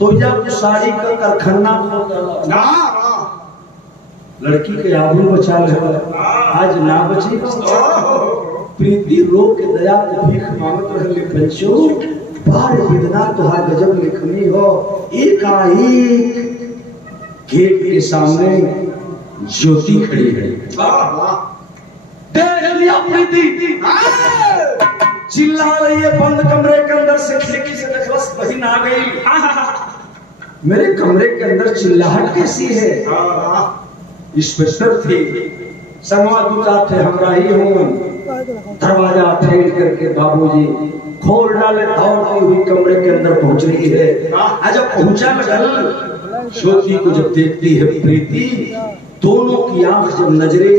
तो जब साड़ी का कारखाना लड़की के आबरू बचा ले आज ना बची प्रीति रो के दया को भीख मांगत रहे बच्चों बार विदना तुहार गजब लिखनी हो। एकाएक गेट के सामने ज्योति खड़ी है। देख लिया प्रीति चिल्ला रही है बंद कमरे के अंदर से खिड़की से बस बहन आ गई। मेरे कमरे के अंदर चिल्लाहट कैसी है? इंस्पेक्टर थी संवाददाता थे हमरा ही हूं। दरवाजा ठेल करके बाबूजी खोल डाले दौड़ती हुई कमरे के अंदर पहुंच रही है। जब पहुंचा लगल ज्योति को जब देखती है प्रीति दोनों की आंख जब नजरें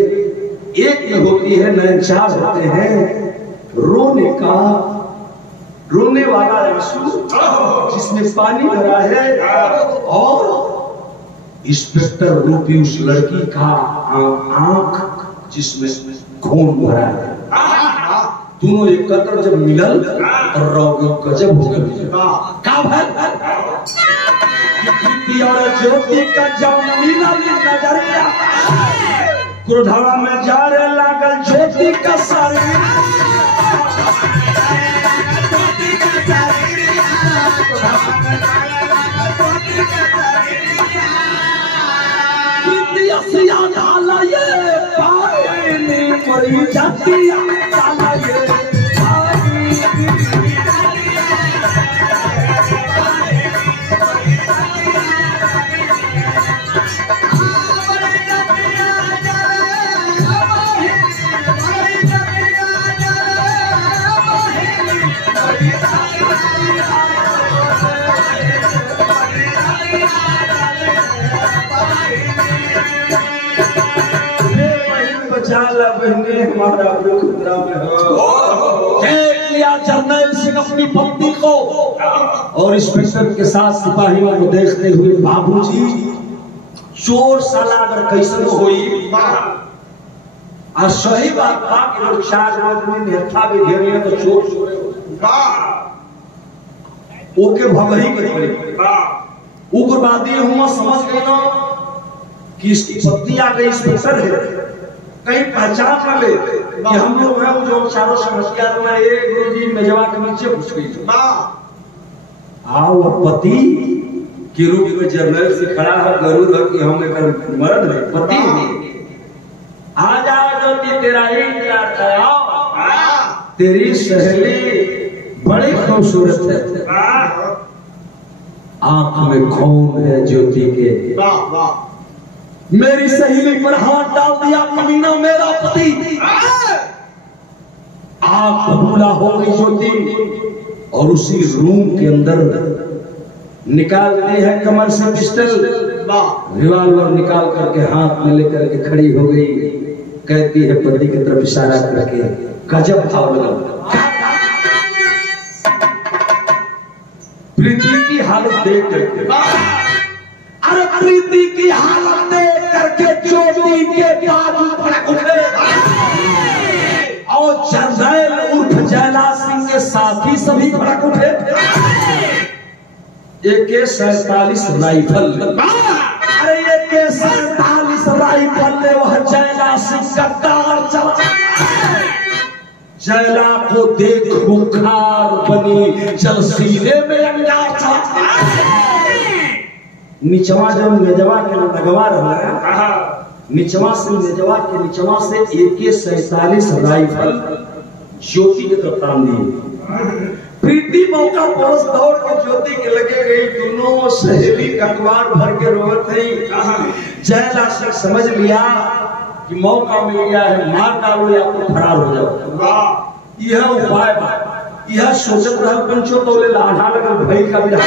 एक में होती है नयन चार होते हैं रोने वाला आंसू जिसमें पानी भरा है और इंस्पेक्टर रूपी उस लड़की का आंख जिसमें खून भरा है। दोनों एकत्र जब मिलल और रोगी गजब हो गया और ज्योति का जब मिलल नजरिया क्रोधवा में जारे लागल ज्योति का शरीर मरी जातिया हमारा खतरा में हो। जर्नल सिंह अपनी पत्नी को और इंस्पेक्टर के साथ सिपाहियों को देखते हुए बाबूजी चोर साला अगर कैसे होई और सही बात बात चार आदमी नेता भी घेरे तो चोर चोरे ओके भगही के उग्रवादी हुआ समझ गए ना कि इसकी पत्नी आ गई इंस्पेक्टर है कहीं पहचान न ले कि हम लोग हैं जो चारों समस्या में एक गुरुजी मेजवा के नीचे घुस गई आओ पति के रूप में जर्नल से खड़ा है गरुड़ है कि हम एक मर्द है पति आ जाओ जो तेरा ही इंतजार था तेरी सहेली बड़ी खूबसूरत है आंख में खून है ज्योति के मेरी सहेली पर हाथ डाल दिया कमीना मेरा पति आंख बबूला हो गई ज्योति और उसी रूम के अंदर निकाल दी है कमर से पिस्टल रिवॉल्वर निकाल करके हाथ में लेकर के खड़ी हो गई कहती है पति की तरफ इशारा करके, गजब भाव लगा। प्रीति की हालत देख करके, अरे प्रीति की हालत देख करके ज्योति के बाजू भड़क उठे और जरनैल उर्फ जयलाल सिंह के साथी सभी भड़क उठे। AK-47 राइफल, अरे AK-47 राइफल ने वह जयलाल सिंह का तार चला। जयला को देख बुखार बनी, जल सीने में अंगार चला। निचवा जब मेजवा के लगवा रहा, निचवा से मेजवा के निचवा से AK-47 राइफल ज्योति की तरफ तान दी। प्रीति मौका पड़ोस दौड़ के ज्योति के लगे गई, दोनों सहेली कटवार भर के रोवत है। जयला सिंह समझ लिया कि मौका मिल गया है, मार डालो या तो फरार हो जाओ। यह उपाय बा, यह सोचत रहा पंचो तोले लाढ़ा लगल भई का बिना।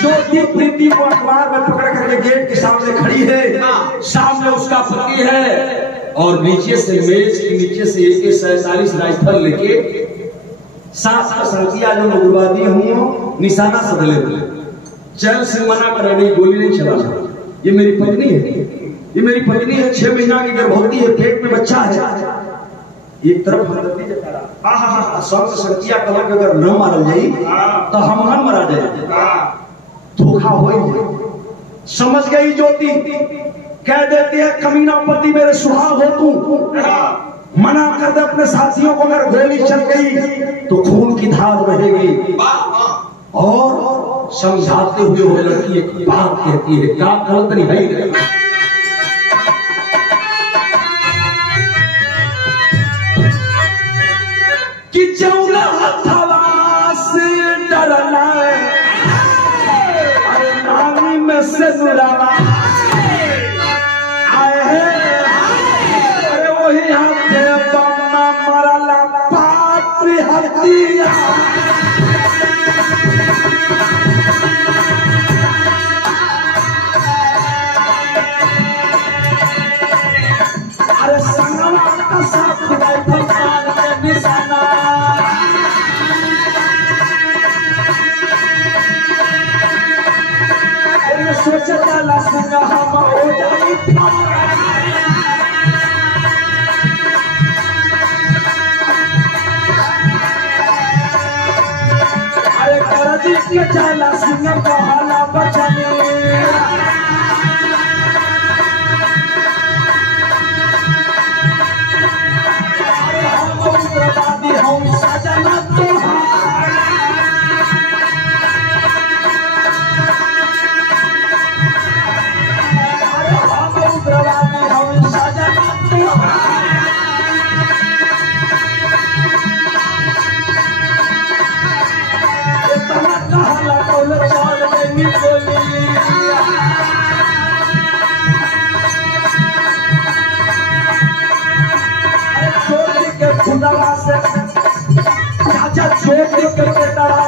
ज्योति प्रीति को अखबार में पकड़ करके गेट के सामने खड़ी है, सामने उसका पति है और नीचे से मेज के नीचे से AK-47 राइफल लेके साथ संगतिया जो उग्रवादी हूँ निशाना सदले बोले। चैन सिंह मना कर नहीं, गोली नहीं चला। ये मेरी पत्नी है, ये मेरी पत्नी है, 6 महीना की गर्भवती है, पेट में बच्चा है। एक तरफ हमदर्दी जता रहा, सब संगतिया कहलक अगर न मारल जाई तो हम मरा जाए। धोखा हो समझ गई ज्योति, कह देती है कमीना पति मेरे सुहाग हो तू, मना कर दे अपने साथियों को, अगर गोली चल गई तो खून की धार बहेगी। और समझाते हुए वो लड़की एक बात कहती है, क्या गलत नहीं है कि जौना हथवा से डरना में से नुरावा आए हैं, अरे वही हाथे बम्मा मरला पापी हत्या। अरे संगवा का साथ राइफल मार के निशाना, सोचता लसंगा हम हो जाई। अरे करजी के चला सिंह कहला बचनी, अरे हम उग्रवादी हम सजना तोहार।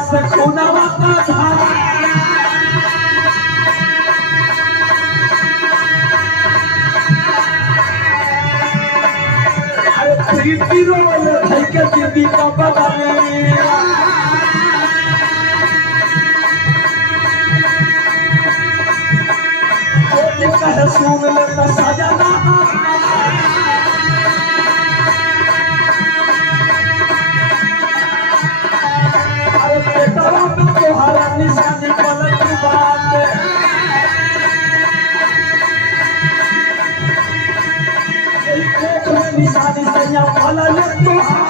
से खूनवा का धारा, अरे प्रीति रोले भाई के दीदी का बदले, कहे सुन ले तो सजना, अरे बेटवा में तोहरा निशानी पलट बात, निशानी सैया पलट तोहरा,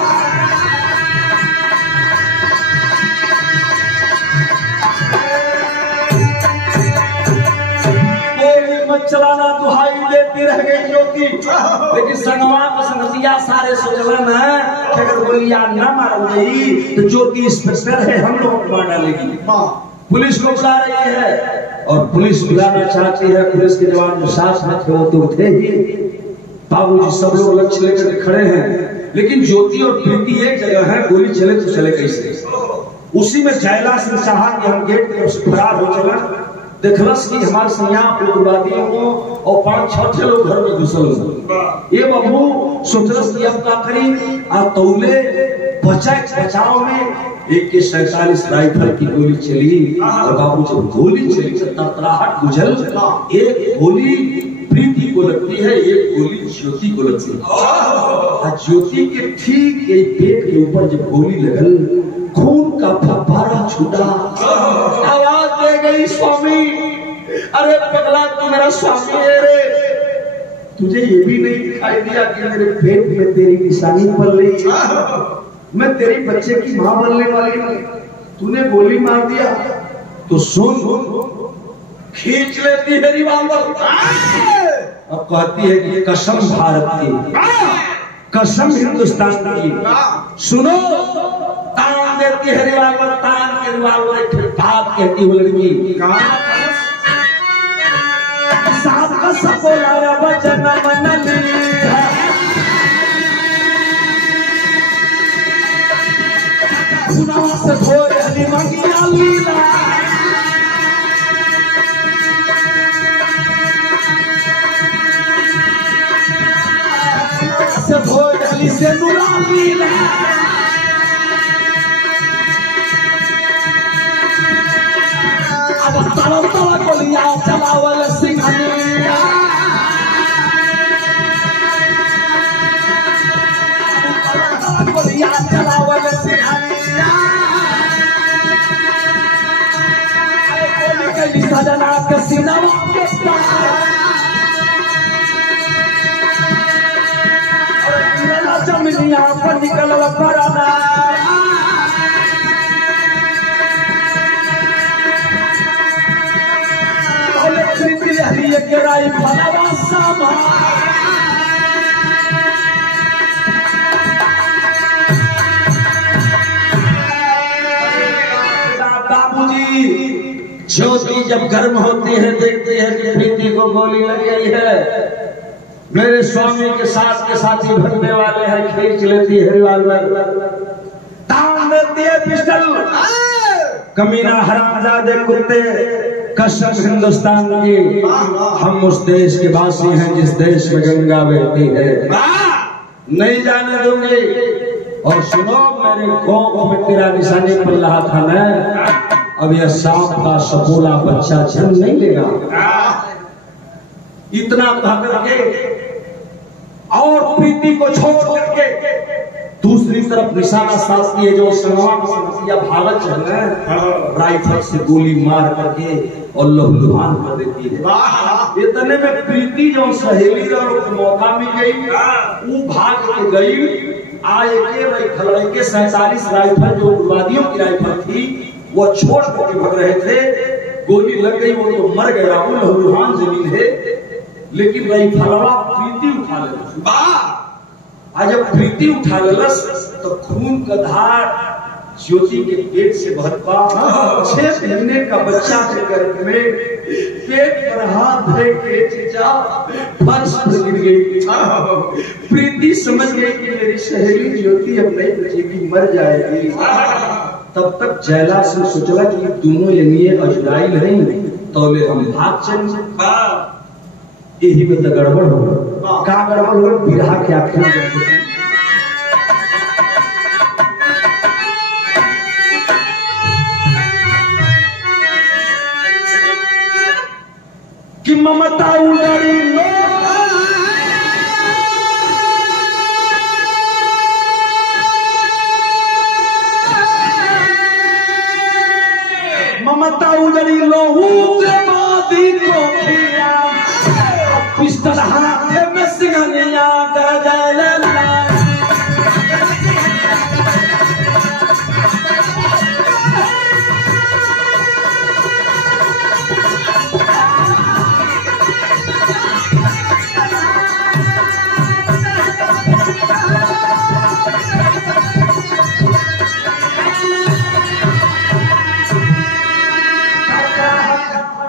चलाना दुहाई देती रह गई ज्योति, लेकिन संगवा को संगतिया सारे सोचलन है कि अगर गोलियां न मार गई तो ज्योति इंस्पेक्टर है, हम लोग मार डालेगी। पुलिस को बुला रही है और पुलिस बुलाना चाहती है। पुलिस के जवान जो साथ में थे वो तो थे ही, बाबूजी सब लोग लक्ष्य लेकर खड़े हैं, लेकिन ज्योति और प्रीति एक जगह है, गोली चले तो चले कैसे। उसी में जयला सिंह चाहा कि हम गेट की तरफ से फरार हो चला, देखलस कि हमारे संज्ञा उग्रवादियों को और 5-6 लोग घर में घुसल। ये बाबू सोचलस कि अब का करी, आ तौले बचाव में एक के 47 राइफल की गोली चली और बाबू जब गोली चली तो तड़तड़ाहट गुजल, एक गोली प्रीति को लगती है, एक गोली ज्योति को लगती है। ज्योति के ठीक एक पेट के ऊपर जब गोली लगल, खून का फव्वारा छूटा, आवाज दे गई स्वामी, अरे पगला तू मेरा स्वामी है रे, तुझे ये भी नहीं दिखाई दिया कि मेरे पेट में तेरी निशानी पड़ रही है, मैं तेरी बच्चे की मां बनने वाली हूं, तूने गोली मार दिया। तो सुन, खींच लेती है रिवाल्वर, अब कहती है कि कसम भारत की, कसम हिंदुस्तान की, सुनो, तान देती है रिवाल्वर, तान के रिवाल्वर एक बात कहती है लड़की, साथ का सपोला वचन मन ली, से भोर हली मंगिया लीला, से भोर हली से नुरा लीला, अब तड़म तड़ा गोलियां चलावल सिंघनिया, गोलियां चलावल सिंघनिया, सजना के सिनवा के जमीनिया पर निकल पड़ना, गिराई फलवा सामा, बाबूजी ज्योति जब गर्म होती है, देखती है कि प्रीति को गोली लग गई है, मेरे स्वामी के साथी भरने वाले हैं, खींच लेती है रिवाल्वर, तान देती है पिस्टल, कमीना हरामजादे कुत्ते, कसम हिंदुस्तान की, हम उस देश के वासी हैं जिस देश में गंगा बहती है, नहीं जाने दूंगी। और सुनो, मेरे गांव में तेरा निशाने पर रहा था ना, अब यह सांप का सपोला बच्चा जन्म नहीं लेगा। इतना कह करके और प्रीति को छोड़ करके दूसरी तरफ निशाना साधती है, जो समस्या भागत चल रहा है, राइफल से गोली मार करके और लहूलुहान कर देती है। इतने में प्रीति जो सहेली और मौका मिल गई, वो भाग के गई, आए के 47 राइफल जो उग्रवादियों की राइफल थी वो छोड़ करके भाग रहे थे, गोली लग गई, वो तो मर गया, वो लहूलुहान जमीन है, लेकिन राइफलवा प्रीति उठा ले। आज जब प्रीति उठा ललस तो खून का धार ज्योति के पेट से बहता, 6 महीने का बच्चा के गर्भ में पेट पर हाथ धरे के चीजा फर्श पर गिर गई। प्रीति समझ गई कि मेरी सहेली ज्योति अब नहीं बचेगी, मर जाएगी। तब तक जयला सिंह सोचला कि दोनों ये अजुराइल नहीं, तो ले हम भाग चल, यही में तो गड़बड़ हो। का गड़बड़ हो? बिरहा के आखिर कि ममता उड़ारी ममता उड़ारी लोहू के बादी को खिया, पिस्टल हाथ में सिंघनिया कर जयला,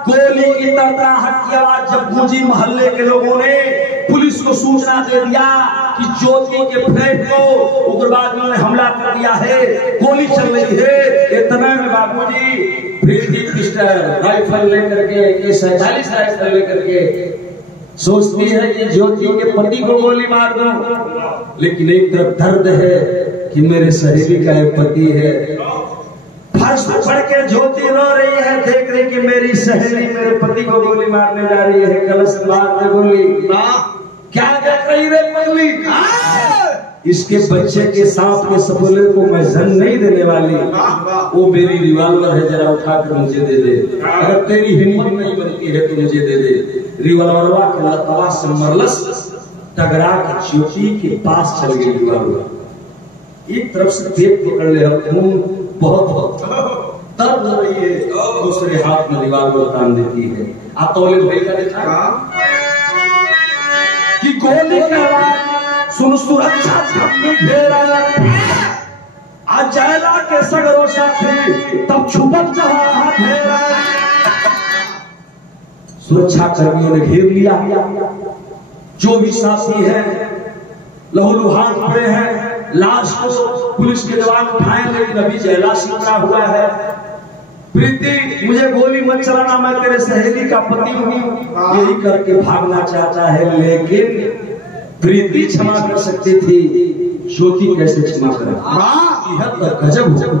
गोली की तड़तड़ाहट की आवाज जब गूंजी, मोहल्ले के लोगों ने पुलिस को सूचना दे दिया कि ज्योति के फ्लैट को उग्रवादियों ने हमला कर दिया है, गोली चल रही है। इतना में बाबूजी प्रीति पिस्टल राइफल लेकर के AK-47 राइफल लेकर के सोचती है कि ज्योति के पति को गोली मार दो, लेकिन एक तरफ दर्द है कि मेरे सहेली का एक पति है। फर्श पर पड़ के ज्योति रो रही है, देख रही कि मेरी सहेली मेरे पति को गोली मारने जा रही है। कलश मारते गोली क्या देख रही रे पगली, इसके बच्चे के सांप के सपोले को मैं जंग नहीं देने वाली, वो मेरी रिवॉल्वर है, जरा उठाकर मुझे दे दे। अगर तेरी हिम्मत नहीं बनती है तो मुझे दे दे। रिवॉल्वरवा के लतवा से मरलस, टकरा के ज्योति के पास चल गई रिवॉल्वर। एक तरफ से पेट पकड़ ले, खून बहुत दर्द हो रही है, दूसरे हाथ में रिवॉल्वर तान देती है। आप तौले भाई का देखा कि गोली का आवाज सुन सुरक्षा छपनी घेरा, आज जयला के सगरों साथी तब छुपक जहां घेरा। सुरक्षा कर्मियों ने घेर लिया, जो भी साथी है लहूलुहान पड़े हैं। लाश को पुलिस के जवान उठाए, लेकिन अभी जयला सिमटा हुआ है। प्रीति मुझे गोली मत चलाना, मैं तेरे सहेली का पति हूँ, यही करके भागना चाहता है। लेकिन प्रीति क्षमा कर सकती थी, ज्योति कैसे क्षमा करे? यह तो गजब हो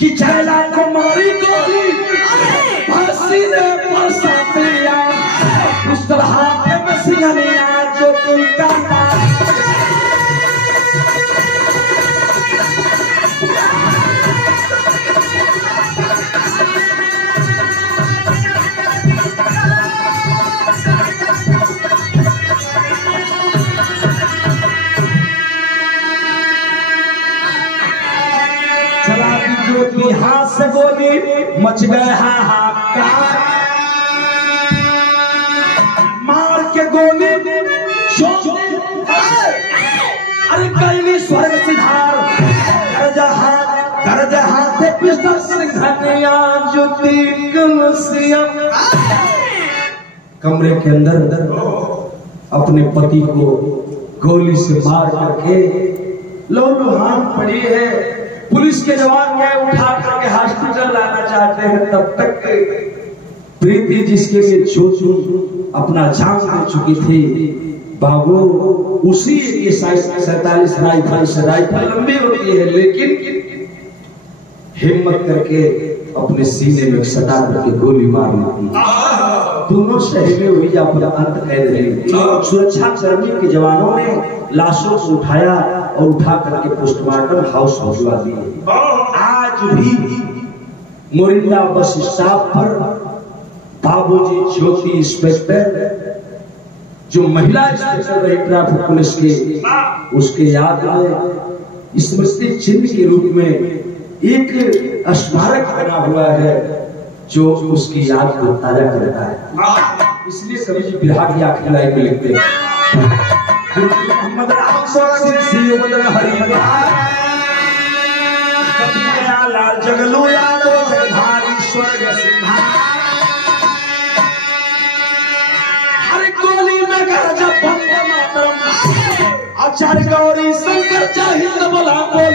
कि जयला को मारी गोली, फांसी ने बरसा दिया, उस तरह में सिंघनिया ज्योति का हाथ से गोली मच गए हाहाकार, मार के गोली अरे कैली स्वर्ग सिधार, कर जहां से पिस्टल सिंघनिया ज्योति कमसिया। कमरे के अंदर अपने पति को गोली से मार करके लहूलुहान पड़ी है। पुलिस के जवान गए, उठा करके हॉस्पिटल लाना चाहते हैं। तब तक प्रीति जिसके लिए ज्योति अपना जान दे चुकी थी, बाबू उसी AK-47 राइफल से, राइफल लंबी होती है लेकिन हिम्मत करके अपने सीने में सटा करके गोली मार ली। दोनों सहेली हुई अपना अंत कैद रही। सुरक्षा कर्मी के जवानों ने लाशों को उठाया और उठा करके पोस्टमार्टम हाउस पहुंचवा दिए। आज भी मोरिंदा बस स्टॉप पर बाबूजी ज्योति इंस्पेक्टर, जो महिला इंस्पेक्टर रही ट्रैफिक पुलिस के, उसके याद में स्मृति चिन्ह के रूप में एक स्मारक बना हुआ है, जो उसकी याद को ताजा करता है। इसलिए कवि जी बिरहा की आखिरी लाइन में लिखते हैं, जगलू अरे गोली में गरजा बंदे मातरम, आचार्य गौरी शंकर चाहिए बोला बोला।